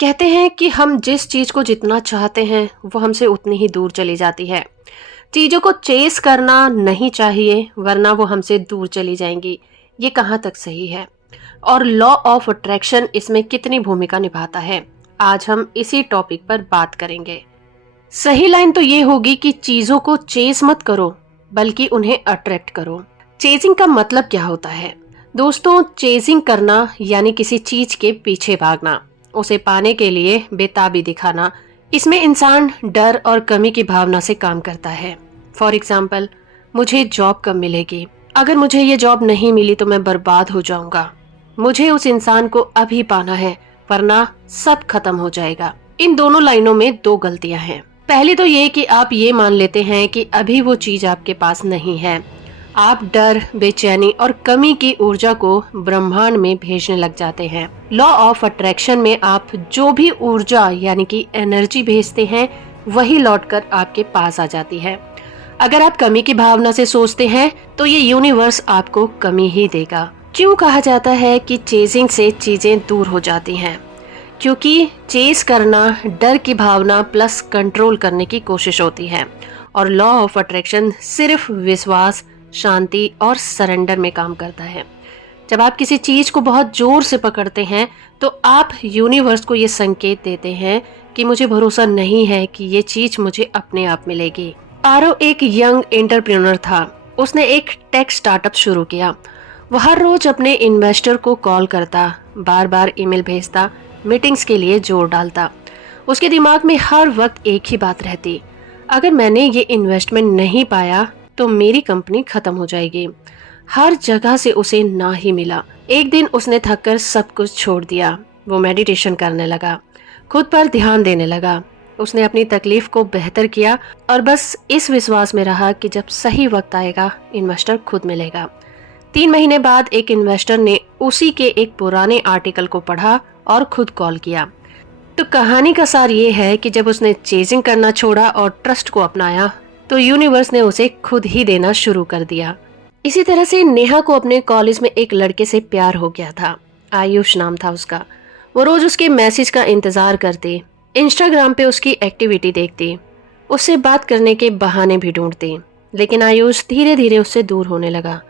कहते हैं कि हम जिस चीज को जितना चाहते हैं वो हमसे उतनी ही दूर चली जाती है। चीजों को चेस करना नहीं चाहिए वरना वो हमसे दूर चली जाएंगी। ये कहाँ तक सही है और लॉ ऑफ अट्रैक्शन इसमें कितनी भूमिका निभाता है, आज हम इसी टॉपिक पर बात करेंगे। सही लाइन तो ये होगी कि चीजों को चेस मत करो बल्कि उन्हें अट्रैक्ट करो। चेजिंग का मतलब क्या होता है दोस्तों? चेजिंग करना यानी किसी चीज के पीछे भागना, उसे पाने के लिए बेताबी दिखाना। इसमें इंसान डर और कमी की भावना से काम करता है। फॉर एग्जाम्पल, मुझे जॉब कब मिलेगी, अगर मुझे ये जॉब नहीं मिली तो मैं बर्बाद हो जाऊंगा, मुझे उस इंसान को अभी पाना है वरना सब खत्म हो जाएगा। इन दोनों लाइनों में दो गलतियां हैं। पहली तो ये कि आप ये मान लेते हैं कि अभी वो चीज आपके पास नहीं है। आप डर, बेचैनी और कमी की ऊर्जा को ब्रह्मांड में भेजने लग जाते हैं। लॉ ऑफ अट्रैक्शन में आप जो भी ऊर्जा यानी कि एनर्जी भेजते हैं वही लौटकर आपके पास आ जाती है। अगर आप कमी की भावना से सोचते हैं तो ये यूनिवर्स आपको कमी ही देगा। क्यों कहा जाता है कि चेजिंग से चीजें दूर हो जाती हैं? क्योंकि चेस करना डर की भावना प्लस कंट्रोल करने की कोशिश होती है और लॉ ऑफ अट्रैक्शन सिर्फ विश्वास, शांति और सरेंडर में काम करता है। जब आप किसी चीज को बहुत जोर से पकड़ते हैं तो आप यूनिवर्स को ये संकेत देते हैं कि मुझे भरोसा नहीं है कि ये चीज मुझे अपने आप मिलेगी। आरव एक यंग एंटरप्रेन्योर था। उसने एक टेक स्टार्टअप शुरू किया। वह हर रोज अपने इन्वेस्टर को कॉल करता, बार बार ईमेल भेजता, मीटिंग्स के लिए जोर डालता। उसके दिमाग में हर वक्त एक ही बात रहती, अगर मैंने ये इन्वेस्टमेंट नहीं पाया तो मेरी कंपनी खत्म हो जाएगी। हर जगह से उसे ना ही मिला। एक दिन उसने थककर सब कुछ छोड़ दिया। वो मेडिटेशन करने लगा, खुद पर ध्यान देने लगा। उसने अपनी तकलीफ को बेहतर किया और बस इस विश्वास में रहा कि जब सही वक्त आएगा इन्वेस्टर खुद मिलेगा। 3 महीने बाद एक इन्वेस्टर ने उसी के एक पुराने आर्टिकल को पढ़ा और खुद कॉल किया। तो कहानी का सार ये है कि जब उसने चेजिंग करना छोड़ा और ट्रस्ट को अपनाया तो यूनिवर्स ने उसे खुद ही देना शुरू कर दिया। इसी तरह से नेहा को अपने कॉलेज में एक लड़के से प्यार हो गया था। आयुष नाम था उसका। वो रोज उसके मैसेज का इंतजार करती, इंस्टाग्राम पे उसकी एक्टिविटी देखती, उससे बात करने के बहाने भी ढूंढती। लेकिन आयुष धीरे धीरे उससे दूर होने लगा।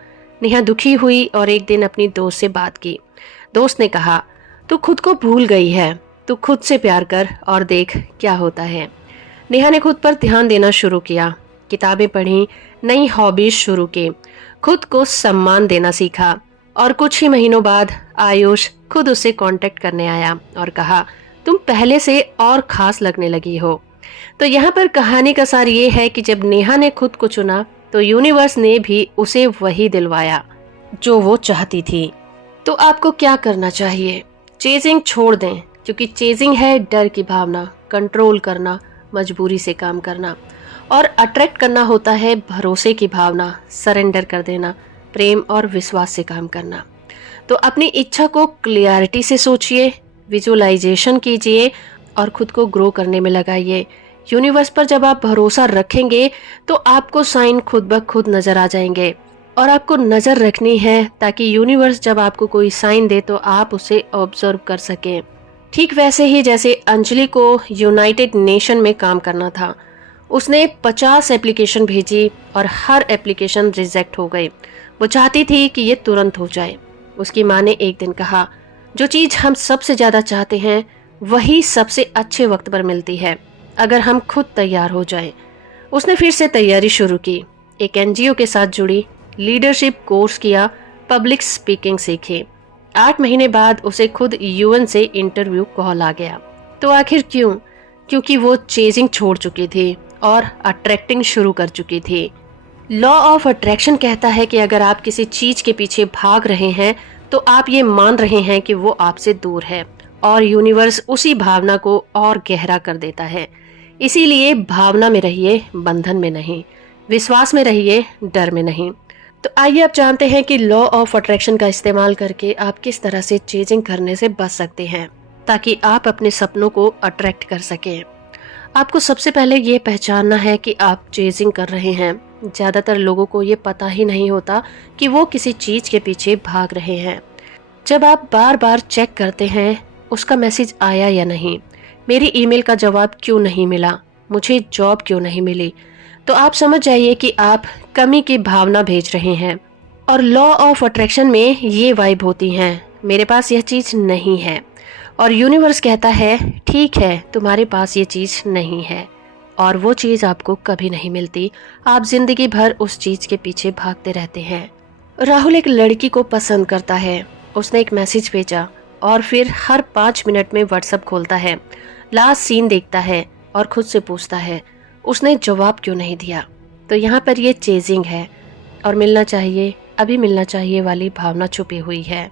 नेहा दुखी हुई और एक दिन अपनी दोस्त से बात की। दोस्त ने कहा, तू खुद को भूल गई है, तू खुद से प्यार कर और देख क्या होता है। नेहा ने खुद पर ध्यान देना शुरू किया, किताबें पढ़ी, नई हॉबीज शुरू की, खुद को सम्मान देना सीखा और कुछ ही महीनों बाद आयुष खुद उससे कांटेक्ट करने आया और कहा, तुम पहले से और खास लगने लगी हो। तो यहाँ पर कहानी का सार ये है कि जब नेहा ने खुद को चुना तो यूनिवर्स ने भी उसे वही दिलवाया जो वो चाहती थी। तो आपको क्या करना चाहिए? चेजिंग छोड़ दें, क्योंकि चेजिंग है डर की भावना, कंट्रोल करना, मजबूरी से काम करना, और अट्रैक्ट करना होता है भरोसे की भावना, सरेंडर कर देना, प्रेम और विश्वास से काम करना। तो अपनी इच्छा को क्लियरिटी से सोचिए, विजुअलाइजेशन कीजिए और खुद को ग्रो करने में लगाइए। यूनिवर्स पर जब आप भरोसा रखेंगे तो आपको साइन खुद ब खुद नजर आ जाएंगे और आपको नजर रखनी है ताकि यूनिवर्स जब आपको कोई साइन दे तो आप उसे ऑब्जर्व कर सकें। ठीक वैसे ही जैसे अंजलि को यूनाइटेड नेशन में काम करना था। उसने 50 एप्लीकेशन भेजी और हर एप्लीकेशन रिजेक्ट हो गई। वो चाहती थी कि ये तुरंत हो जाए। उसकी माँ ने एक दिन कहा, जो चीज हम सबसे ज्यादा चाहते हैं वही सबसे अच्छे वक्त पर मिलती है, अगर हम खुद तैयार हो जाएं। उसने फिर से तैयारी शुरू की, एक एनजीओ के साथ जुड़ी, लीडरशिप कोर्स किया, पब्लिक स्पीकिंग सीखी। 8 महीने बाद उसे खुद यूएन से इंटरव्यू कॉल आ गया। तो आखिर क्यों? क्योंकि वो चेजिंग छोड़ चुकी थी और अट्रैक्टिंग शुरू कर चुकी थी। लॉ ऑफ अट्रैक्शन कहता है कि अगर आप किसी चीज के पीछे भाग रहे हैं तो आप ये मान रहे हैं कि वो आपसे दूर है और यूनिवर्स उसी भावना को और गहरा कर देता है। इसीलिए भावना में रहिए, बंधन में नहीं। विश्वास में रहिए, डर में नहीं। तो आइए आप जानते हैं कि लॉ ऑफ अट्रैक्शन का इस्तेमाल करके आप किस तरह से चेजिंग करने से बच सकते हैं ताकि आप अपने सपनों को अट्रैक्ट कर सकें। आपको सबसे पहले ये पहचानना है कि आप चेजिंग कर रहे हैं। ज्यादातर लोगों को ये पता ही नहीं होता कि वो किसी चीज के पीछे भाग रहे हैं। जब आप बार बार चेक करते हैं उसका मैसेज आया या नहीं, मेरी ईमेल का जवाब क्यों नहीं मिला, मुझे जॉब क्यों नहीं मिली, तो आप समझ जाइए कि आप कमी की भावना भेज रहे हैं। और लॉ ऑफ अट्रैक्शन में ये वाइब होती हैं, मेरे पास यह चीज़ नहीं है, और यूनिवर्स कहता है ठीक है तुम्हारे पास ये चीज़ नहीं है, और वो चीज़ आपको कभी नहीं मिलती। आप जिंदगी भर उस चीज़ के पीछे भागते रहते हैं। राहुल एक लड़की को पसंद करता है, उसने एक मैसेज भेजा और फिर हर 5 मिनट में व्हाट्सएप खोलता है, लास्ट सीन देखता है और खुद से पूछता है उसने जवाब क्यों नहीं दिया। तो यहाँ पर ये चेजिंग है, और मिलना चाहिए, अभी मिलना चाहिए वाली भावना छुपी हुई है।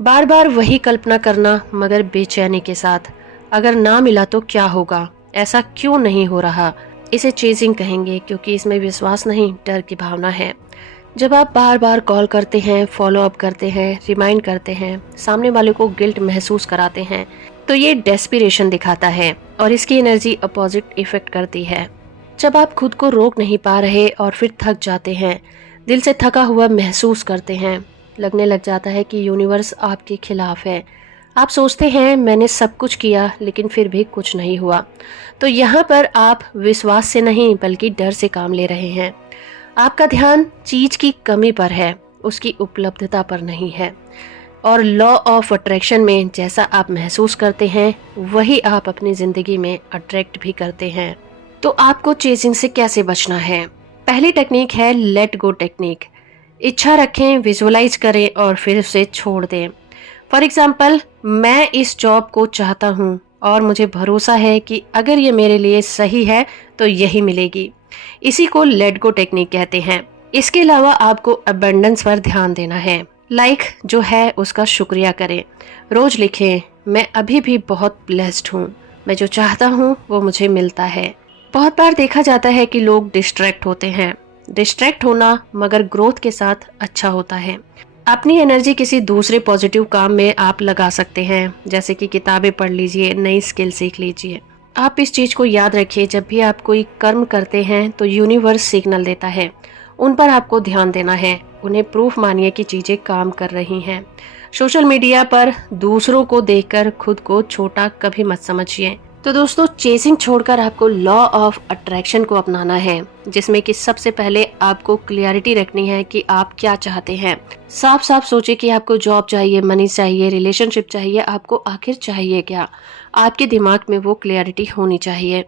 बार बार वही कल्पना करना मगर बेचैनी के साथ, अगर ना मिला तो क्या होगा, ऐसा क्यों नहीं हो रहा, इसे चेजिंग कहेंगे, क्योंकि इसमें विश्वास नहीं, डर की भावना है। जब आप बार बार कॉल करते हैं, फॉलो अप करते हैं, रिमाइंड करते हैं, सामने वाले को गिल्ट महसूस कराते हैं, तो ये डेस्पिरेशन दिखाता है और इसकी एनर्जी अपोजिट इफेक्ट करती है। जब आप खुद को रोक नहीं पा रहे और फिर थक जाते हैं, दिल से थका हुआ महसूस करते हैं, लगने लग जाता है कि यूनिवर्स आपके खिलाफ है, आप सोचते हैं मैंने सब कुछ किया लेकिन फिर भी कुछ नहीं हुआ, तो यहाँ पर आप विश्वास से नहीं बल्कि डर से काम ले रहे हैं। आपका ध्यान चीज की कमी पर है, उसकी उपलब्धता पर नहीं है। और लॉ ऑफ अट्रैक्शन में जैसा आप महसूस करते हैं वही आप अपनी जिंदगी में अट्रैक्ट भी करते हैं। तो आपको चेजिंग से कैसे बचना है? पहली टेक्निक है लेट गो टेक्निक। इच्छा रखें, विजुअलाइज करें और फिर उसे छोड़ दें। फॉर एग्जाम्पल, मैं इस जॉब को चाहता हूँ और मुझे भरोसा है कि अगर ये मेरे लिए सही है तो यही मिलेगी। इसी को लेट गो टेक्निक कहते हैं। इसके अलावा आपको अबंडेंस पर ध्यान देना है। लाइक जो है उसका शुक्रिया करें। रोज लिखें, मैं अभी भी बहुत ब्लेस्ड हूँ, मैं जो चाहता हूँ वो मुझे मिलता है। बहुत बार देखा जाता है कि लोग डिस्ट्रैक्ट होते हैं। डिस्ट्रैक्ट होना मगर ग्रोथ के साथ अच्छा होता है। अपनी एनर्जी किसी दूसरे पॉजिटिव काम में आप लगा सकते हैं, जैसे कि किताबें पढ़ लीजिए, नई स्किल सीख लीजिए। आप इस चीज को याद रखिए, जब भी आप कोई कर्म करते हैं तो यूनिवर्स सिग्नल देता है, उन पर आपको ध्यान देना है, उन्हें प्रूफ मानिए कि चीजें काम कर रही हैं। सोशल मीडिया पर दूसरों को देखकर खुद को छोटा कभी मत समझिए। तो दोस्तों, चेसिंग छोड़कर आपको लॉ ऑफ अट्रैक्शन को अपनाना है, जिसमें कि सबसे पहले आपको क्लियरिटी रखनी है कि आप क्या चाहते हैं। साफ साफ सोचिए कि आपको जॉब चाहिए, मनी चाहिए, रिलेशनशिप चाहिए, आपको आखिर चाहिए क्या। आपके दिमाग में वो क्लियरिटी होनी चाहिए।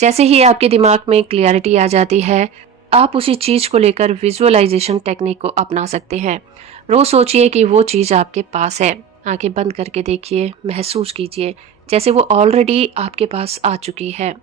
जैसे ही आपके दिमाग में क्लियरिटी आ जाती है, आप उसी चीज को लेकर विजुअलाइजेशन टेक्निक को अपना सकते हैं। रोज सोचिए कि वो चीज आपके पास है, आंखें बंद करके देखिए, महसूस कीजिए जैसे वो ऑलरेडी आपके पास आ चुकी है।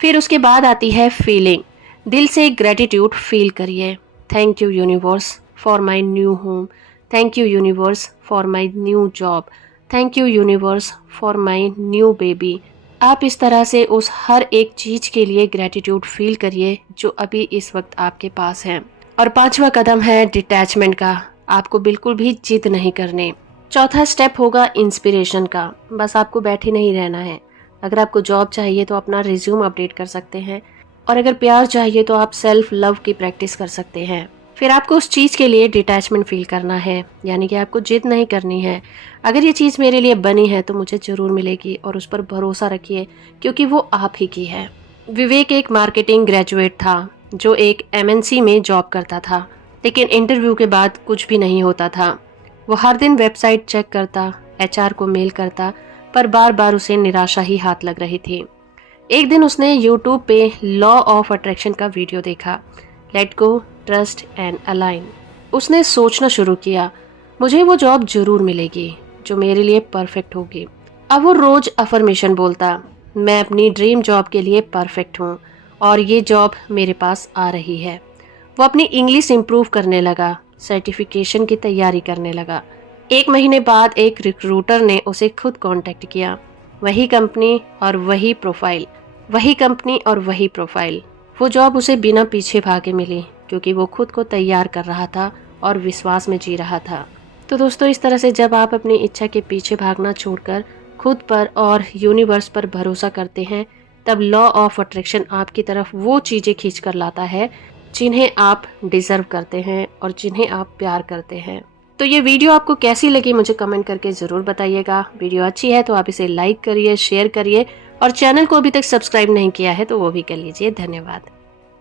फिर उसके बाद आती है फीलिंग। दिल से ग्रेटिट्यूड फील करिए। Thank you universe for my new home, thank you universe for my new job, thank you universe for my new baby. आप इस तरह से उस हर एक चीज के लिए ग्रेटिट्यूड फील करिए जो अभी इस वक्त आपके पास है। और 5वां कदम है डिटैचमेंट का। आपको बिल्कुल भी जिद नहीं करने। चौथा स्टेप होगा इंस्पिरेशन का। बस आपको बैठे नहीं रहना है। अगर आपको जॉब चाहिए तो अपना रिज्यूम अपडेट कर सकते हैं, और अगर प्यार चाहिए तो आप सेल्फ लव की प्रैक्टिस कर सकते हैं। फिर आपको उस चीज़ के लिए डिटैचमेंट फील करना है, यानी कि आपको जिद नहीं करनी है। अगर ये चीज़ मेरे लिए बनी है तो मुझे ज़रूर मिलेगी, और उस पर भरोसा रखिए क्योंकि वो आप ही की है। विवेक एक मार्केटिंग ग्रेजुएट था जो एक MNC में जॉब करता था, लेकिन इंटरव्यू के बाद कुछ भी नहीं होता था। वो हर दिन वेबसाइट चेक करता, HR को मेल करता, पर बार बार उसे निराशा ही हाथ लग रही थी। एक दिन उसने यूट्यूब पे लॉ ऑफ अट्रैक्शन का वीडियो देखा, let go, trust and align. उसने सोचना शुरू किया, मुझे वो जॉब जरूर मिलेगी जो मेरे लिए परफेक्ट होगी। अब वो रोज अफर्मेशन बोलता, मैं अपनी ड्रीम जॉब के लिए परफेक्ट हूँ और ये जॉब मेरे पास आ रही है। वो अपनी इंग्लिश इम्प्रूव करने लगा, सर्टिफिकेशन की तैयारी करने लगा। 1 महीने बाद एक रिक्रूटर ने उसे खुद कांटेक्ट किया। वही कंपनी और वही प्रोफाइल, वही कंपनी और वही प्रोफाइल। वो जॉब उसे बिना पीछे भागे मिली क्योंकि वो खुद को तैयार कर रहा था और विश्वास में जी रहा था। तो दोस्तों, इस तरह से जब आप अपनी इच्छा के पीछे भागना छोड़कर खुद पर और यूनिवर्स पर भरोसा करते हैं, तब लॉ ऑफ अट्रैक्शन आपकी तरफ वो चीजें खींच कर लाता है जिन्हें आप डिजर्व करते हैं और जिन्हें आप प्यार करते हैं। तो ये वीडियो आपको कैसी लगी मुझे कमेंट करके ज़रूर बताइएगा। वीडियो अच्छी है तो आप इसे लाइक करिए, शेयर करिए और चैनल को अभी तक सब्सक्राइब नहीं किया है तो वो भी कर लीजिए। धन्यवाद।